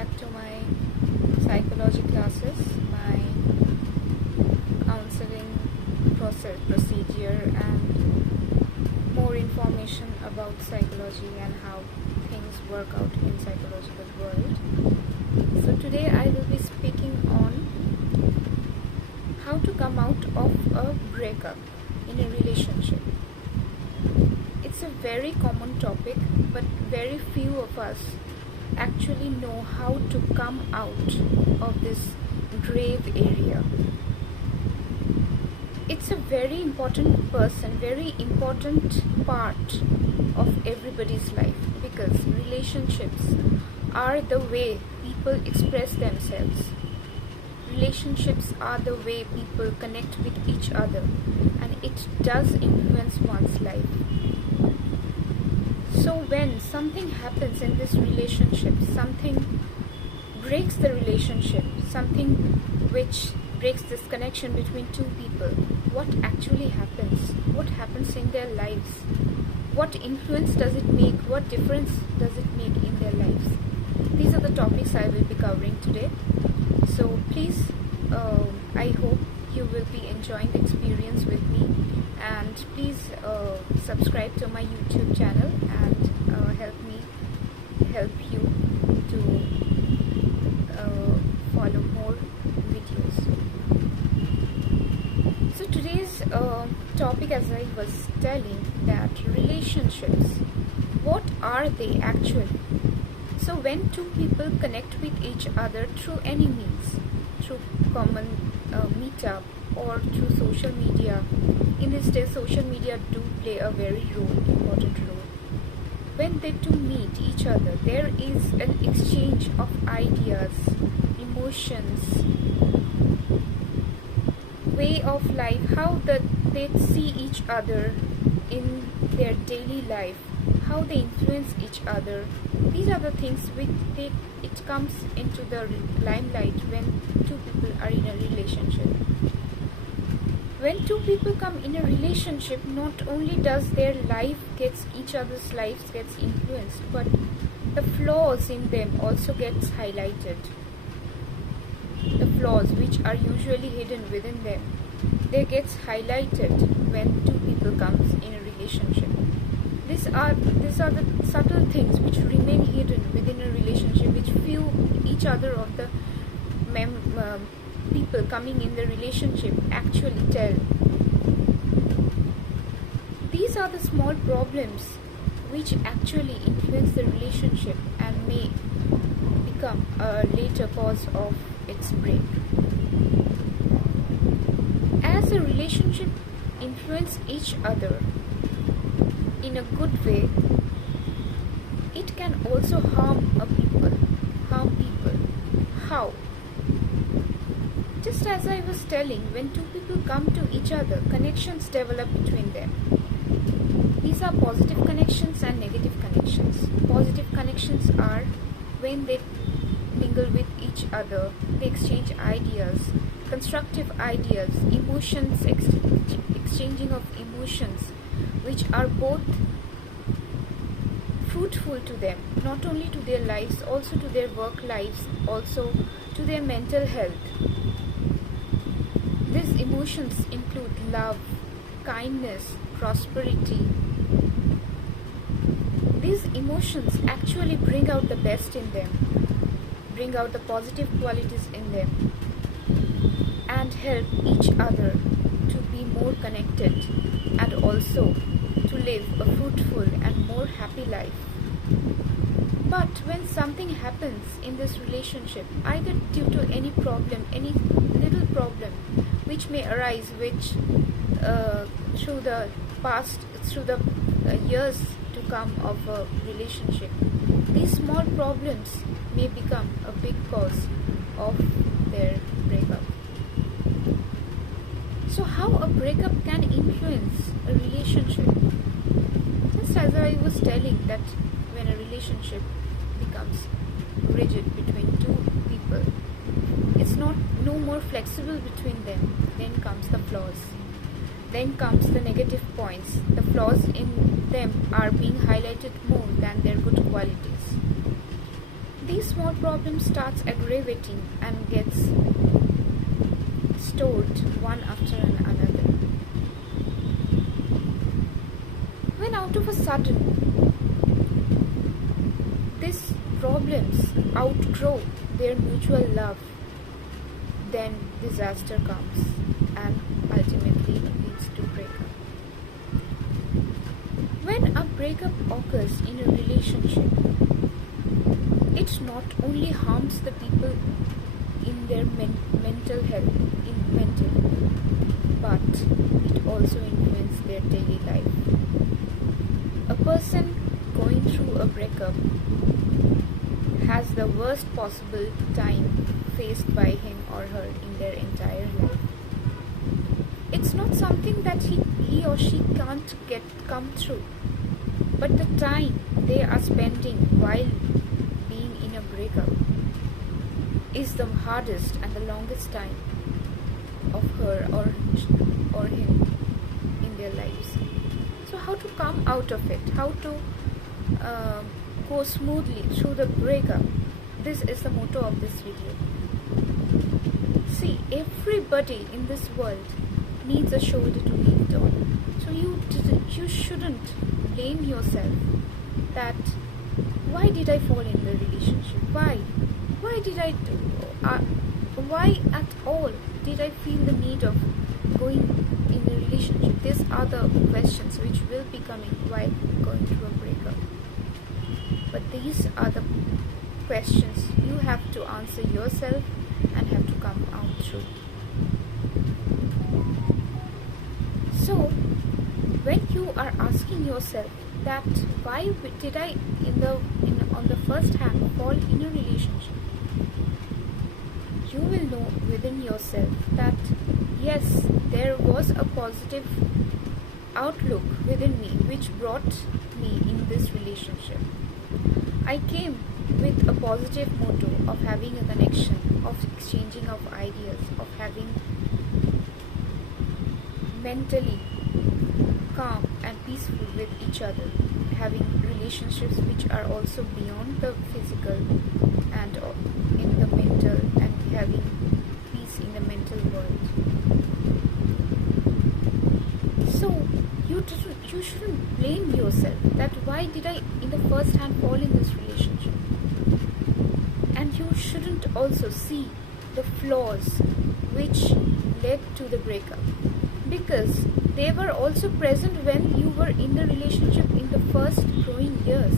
back to my psychology classes, my counseling procedure, and more information about psychology and how things work out in psychological world. So today I will be speaking on how to come out of a breakup in a relationship. It's a very common topic, but very few of us actually know how to come out of this grave area. It's a very important very important part of everybody's life, because relationships are the way people express themselves. Relationships are the way people connect with each other, and it does influence one's life. So when something happens in this relationship, something breaks the relationship, something which breaks this connection between two people, what actually happens? What happens in their lives? What influence does it make? What difference does it make in their lives? These are the topics I will be covering today. So please, I hope you will be enjoying the experience with me, and please subscribe to my YouTube channel and help you to follow more videos. So today's topic, as I was telling, that relationships, what are they actually? So when two people connect with each other through any means, through common meetup or through social media, in this day social media do play a very important role. When they two meet each other, there is an exchange of ideas, emotions, way of life, how they see each other in their daily life, how they influence each other. These are the things which it comes into the limelight when two people are in a relationship. When two people come in a relationship, not only does their each other's lives gets influenced, but the flaws in them also gets highlighted. The flaws which are usually hidden within them, they gets highlighted when two people comes in a relationship. These are the subtle things which remain hidden within a relationship, which few each other of the people coming in the relationship actually tell. These are the small problems which actually influence the relationship and may become a later cause of its break. As a relationship influence each other in a good way, it can also harm people. How? Just as I was telling, when two people come to each other, connections develop between them. These are positive connections and negative connections. Positive connections are when they mingle with each other, they exchange ideas, constructive ideas, emotions, exchanging of emotions, which are both fruitful to them, not only to their lives, also to their work lives, also to their mental health. These emotions include love, kindness, prosperity. These emotions actually bring out the best in them, bring out the positive qualities in them, and help each other to be more connected and also to live a fruitful and more happy life. But when something happens in this relationship, either due to any problem, any little problem which may arise, which through the years to come of a relationship, these small problems may become a big cause of their breakup. So how a breakup can influence a relationship? Just as I was telling, that when a relationship becomes rigid between two people, it's no more flexible between them, then comes the flaws. Then comes the negative points. The flaws in them are being highlighted more than their good qualities. these small problems starts aggravating and gets stored one after another. When out of a sudden these problems outgrow their mutual love, then disaster comes and ultimately leads to breakup. When a breakup occurs in a relationship, it not only harms the people in their mental health, but it also influences their daily life. A person going through a breakup has the worst possible time faced by him or her in their entire life. It's not something that he or she can't come through, but the time they are spending while being in a breakup is the hardest and the longest time of her or him in their lives. So how to come out of it, how to go smoothly through the breakup, this is the motto of this video. See, everybody in this world needs a shoulder to lean on. So you shouldn't blame yourself that why did I fall in the relationship? Why did I do? Why at all did I feel the need of going in the relationship? These are the questions which will be coming while going through a breakup. But these are the questions you have to answer yourself and have to come out through. So, when you are asking yourself that why did I on the first hand fall in a relationship, you will know within yourself that yes, there was a positive outlook within me which brought me in this relationship. I came with a positive motto of having a connection, of exchanging of ideas, of having mentally calm and peaceful with each other, having relationships which are also beyond the physical and in the mental, and having peace in the mental world. So you shouldn't blame yourself that why did I in the first hand fall in this relationship, and you shouldn't also see the flaws which led to the breakup, because they were also present when you were in the relationship in the first growing years.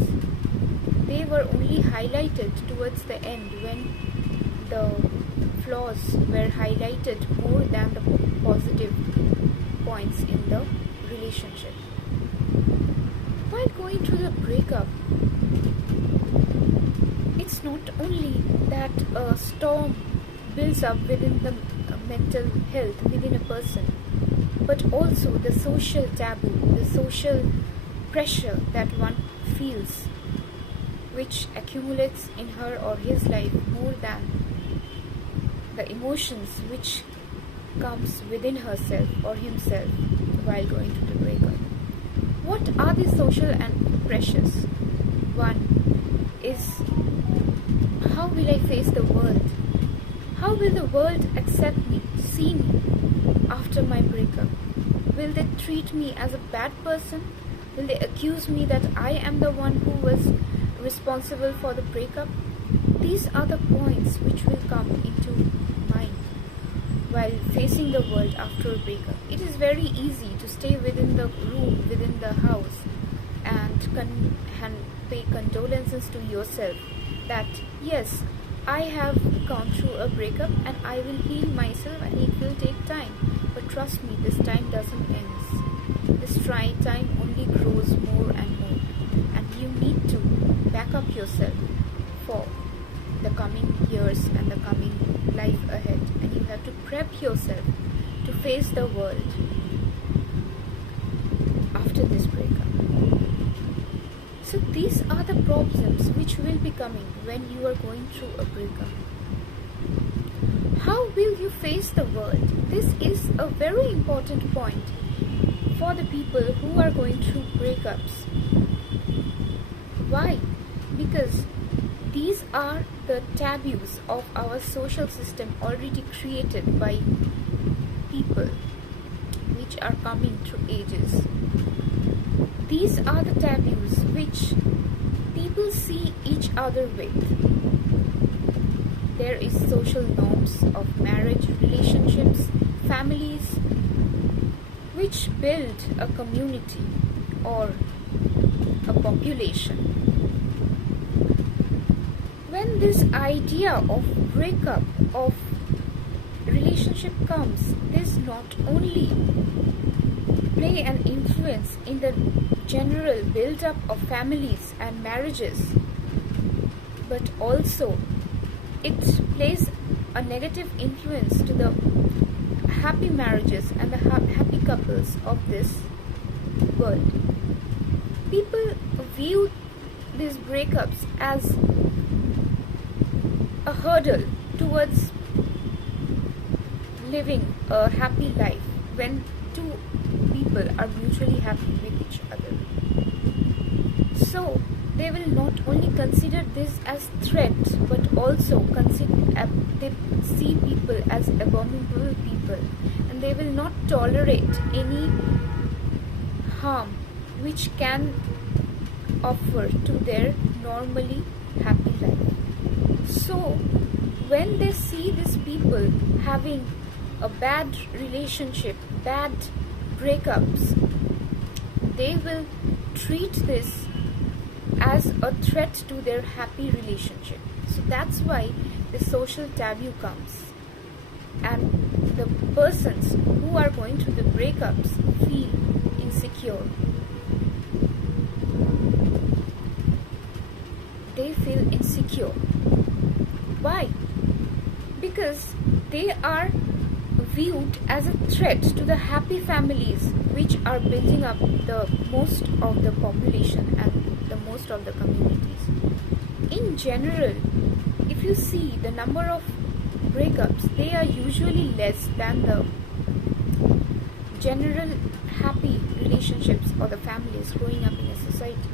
They were only highlighted towards the end when the flaws were highlighted more than the positive points in the relationship. While going through the breakup, it's not only that a storm builds up within the mental health within a person, but also the social taboo, the social pressure that one feels, which accumulates in her or his life more than the emotions which comes within herself or himself while going through the breakup. What are these social and pressures? One is, how will I face the world? How will the world accept me, see me after my breakup? Will they treat me as a bad person? Will they accuse me that I am the one who was responsible for the breakup? These are the points which will come into mind while facing the world after a breakup. It is very easy to stay within the room, within the house, and pay condolences to yourself that yes, I have gone through a breakup and I will heal myself and it will take time. But trust me, this time doesn't end. This time only grows more and more. And you need to back up yourself for the coming years and the coming life ahead. And you have to prep yourself to face the world after this breakup. So these are the problems which will be coming when you are going through a breakup. How will you face the world? This is a very important point for the people who are going through breakups. Why? Because These are the taboos of our social system already created by people which are coming through ages. These are the taboos which people see each other with. There is social norms of marriage, relationships, families, which build a community or a population. When this idea of breakup of relationship comes, this not only play an influence in the general build-up of families and marriages, but also it plays a negative influence to the happy marriages and the happy couples of this world. People view these breakups as a hurdle towards living a happy life when two people are mutually happy with each other. So they will not only consider this as threat, but also they see people as abominable people, and they will not tolerate any harm which can offer to their normally happy life. So when they see these people having a bad relationship, bad breakups, they will treat this as a threat to their happy relationship. So that's why the social taboo comes, and the persons who are going through the breakups feel insecure. They feel insecure. Why? Because they are viewed as a threat to the happy families which are building up the most of the population and the most of the communities. In general, if you see the number of breakups, they are usually less than the general happy relationships or the families growing up in a society.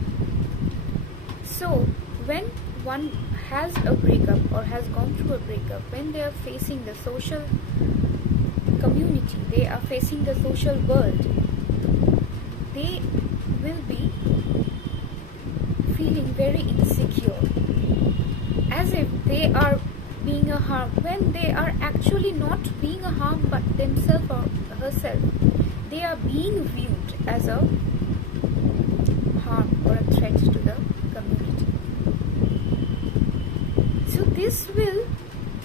So when one has a breakup or has gone through a breakup, when they are facing the social community, they are facing the social world, they will be feeling very insecure, as if they are being a harm, when they are actually not being a harm but themselves or herself. They are being viewed as a harm or a threat to the community. So this will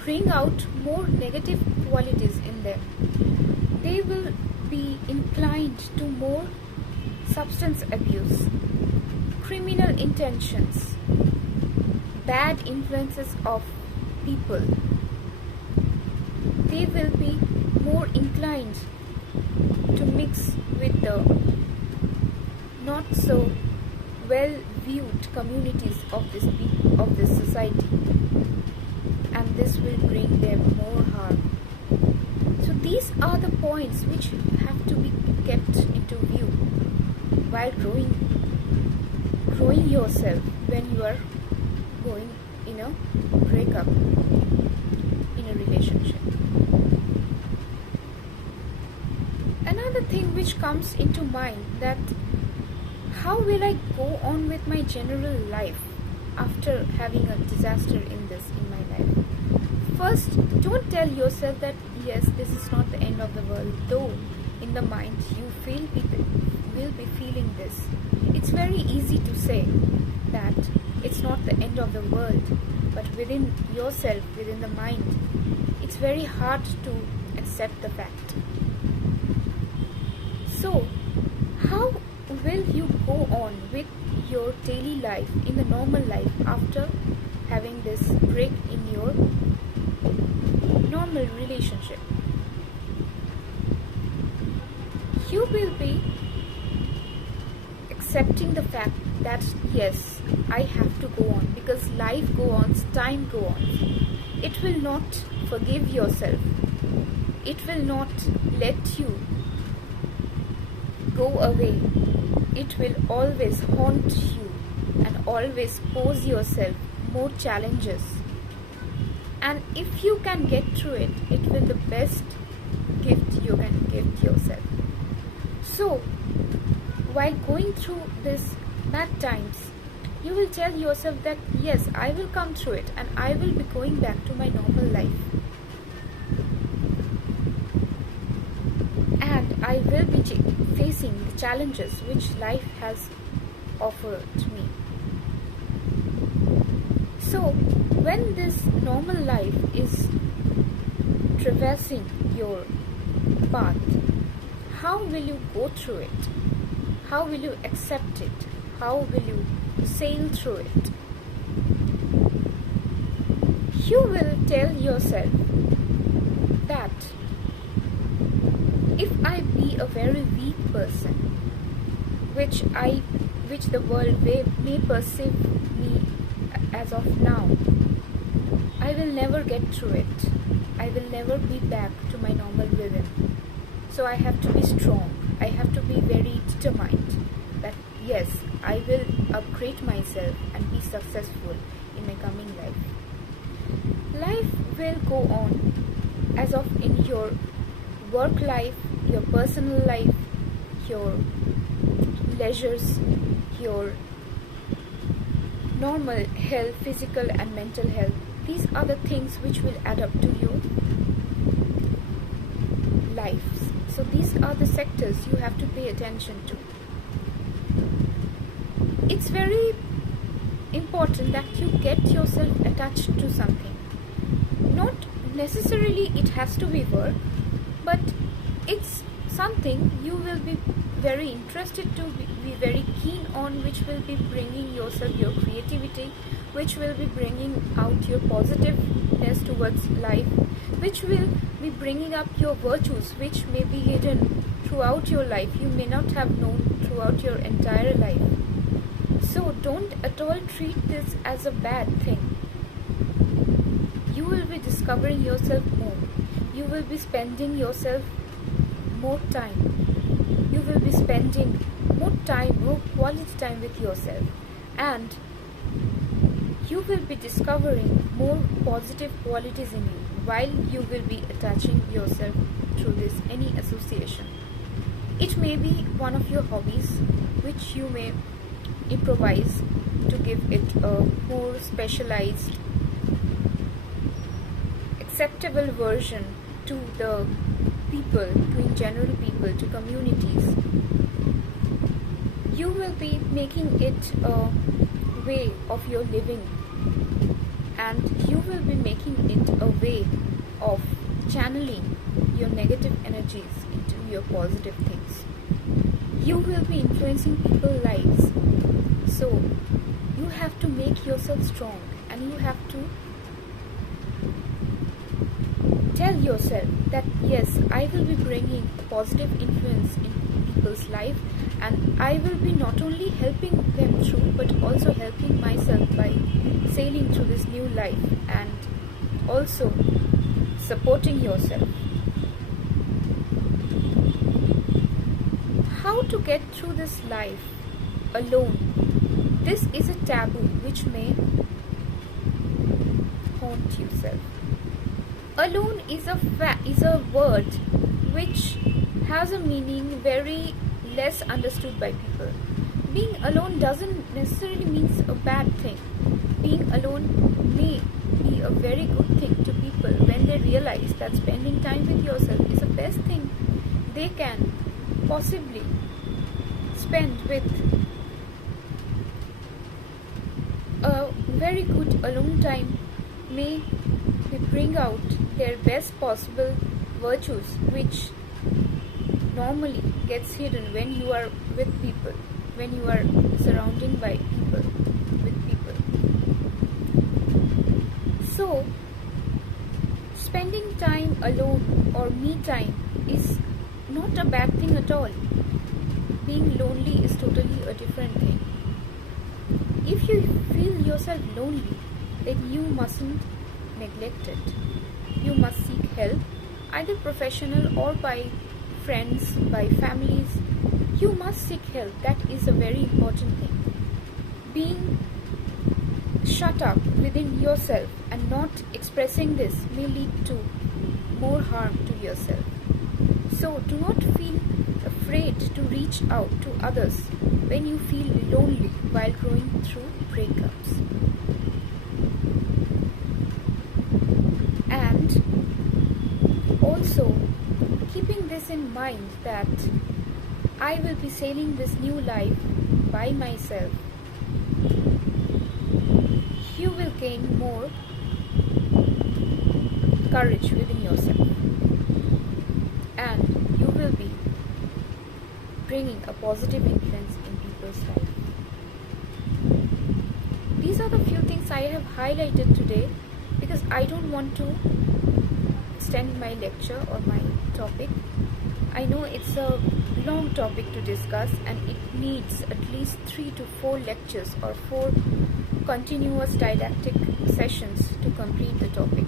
bring out more negative qualities in them. They will be inclined to more substance abuse, criminal intentions, bad influences of people. They will be more inclined to mix with the not so well viewed communities of this society, and this will bring them more harm. So these are the points which have to be kept into view while growing yourself when you are going in a breakup in a relationship. Another thing which comes into mind, that how will I go on with my general life after having a disaster in my life? First, don't tell yourself that yes, this is not the end of the world, though in the mind you will be feeling this. It's very easy to say that it's not the end of the world, but within yourself, within the mind, it's very hard to accept the fact. So how will you go on with your daily life, in the normal life, after having this break in your normal relationship? You will be accepting the fact that yes, I have to go on, because life goes on, time goes on. It will not forgive yourself. It will not let you go away. It will always haunt you and always pose yourself more challenges. And if you can get through it, it will be the best gift you can give yourself. So, while going through these bad times, you will tell yourself that yes, I will come through it and I will be going back to my normal life. And I will be facing the challenges which life has offered me. So, when this normal life is traversing your path, how will you go through it? How will you accept it? How will you sail through it? You will tell yourself that if I be a very weak person, which the world may perceive me as of now, I will never get through it. I will never be back to my normal rhythm. So I have to be strong. I have to be very determined that yes, I will upgrade myself and be successful in my coming life. Life will go on as of in your work life, your personal life, your leisures, your normal health, physical and mental health. These are the things which will add up to your lives. So these are the sectors you have to pay attention to. It's very important that you get yourself attached to something. Not necessarily it has to be work, but it's something you will be very interested to be very keen on, which will be bringing yourself your creativity, which will be bringing out your positiveness towards life, which will be bringing up your virtues, which may be hidden throughout your life, you may not have known throughout your entire life. So don't at all treat this as a bad thing. You will be discovering yourself more. You will be spending yourself more time. You will be spending more time, more quality time with yourself. And you will be discovering more positive qualities in you while you will be attaching yourself through this any association. It may be one of your hobbies which you may improvise to give it a more specialized, acceptable version to the people, to in general people, to communities. You will be making it a way of your living, and you will be making it a way of channeling your negative energies into your positive things. You will be influencing people's lives. So you have to make yourself strong, and you have to tell yourself that yes, I will be bringing a positive influence in people's life, and I will be not only helping them through but also helping myself by sailing through this new life and also supporting yourself. How to get through this life alone? This is a taboo which may haunt yourself. Alone is a word which has a meaning very less understood by people. Being alone doesn't necessarily mean a bad thing. Being alone may be a very good thing to people when they realize that spending time with yourself is the best thing they can possibly spend with a very good alone time may bring out their best possible virtues, which normally gets hidden when you are with people, when you are surrounding by people, with people. So spending time alone or me time is not a bad thing at all. Being lonely is totally a different thing. If you feel yourself lonely, then you mustn't neglect it. You must seek help, either professional or by friends, by families. You must seek help. That is a very important thing. Being shut up within yourself and not expressing this may lead to more harm to yourself. So do not feel afraid to reach out to others when you feel lonely while going through breakups. And also keeping this in mind that I will be sailing this new life by myself, you will gain more courage within yourself, and you will be bringing a positive influence in people's life. These are the few things I have highlighted today because I don't want to extend my lecture or my topic. I know it's a long topic to discuss and it needs at least 3 to 4 lectures or 4 continuous didactic sessions to complete the topic.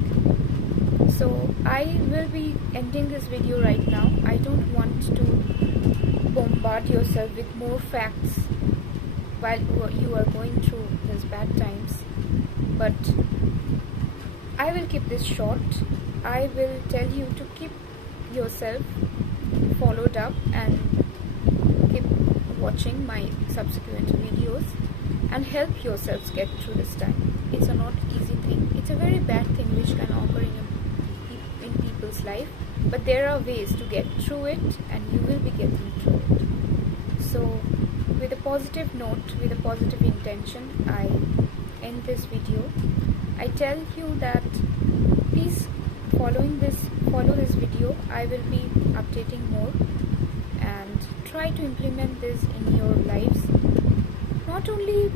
So I will be ending this video right now. I don't want to bombard yourself with more facts while you are going through these bad times, but I will keep this short. I will tell you to keep yourself followed up and keep watching my subsequent videos and help yourselves get through this time. It's a not easy thing. It's a very bad thing which can occur in people's life, but there are ways to get through it and you will be getting through it. So with a positive note, with a positive intention, I end this video. I tell you that please follow this video. I will be updating more and try to implement this in your lives. Not only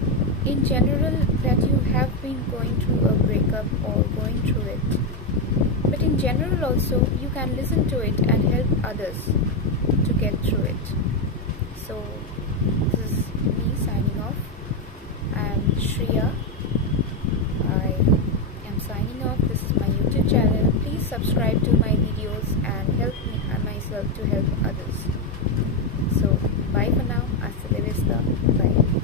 in general that you have been going through a breakup or going through it, but in general also you can listen to it and help others to get through it. So this is me signing off. I am Shreya. I am signing off. This is my YouTube channel. Please subscribe to my videos and help me and myself to help others. So bye for now. Hasta la vista. Bye.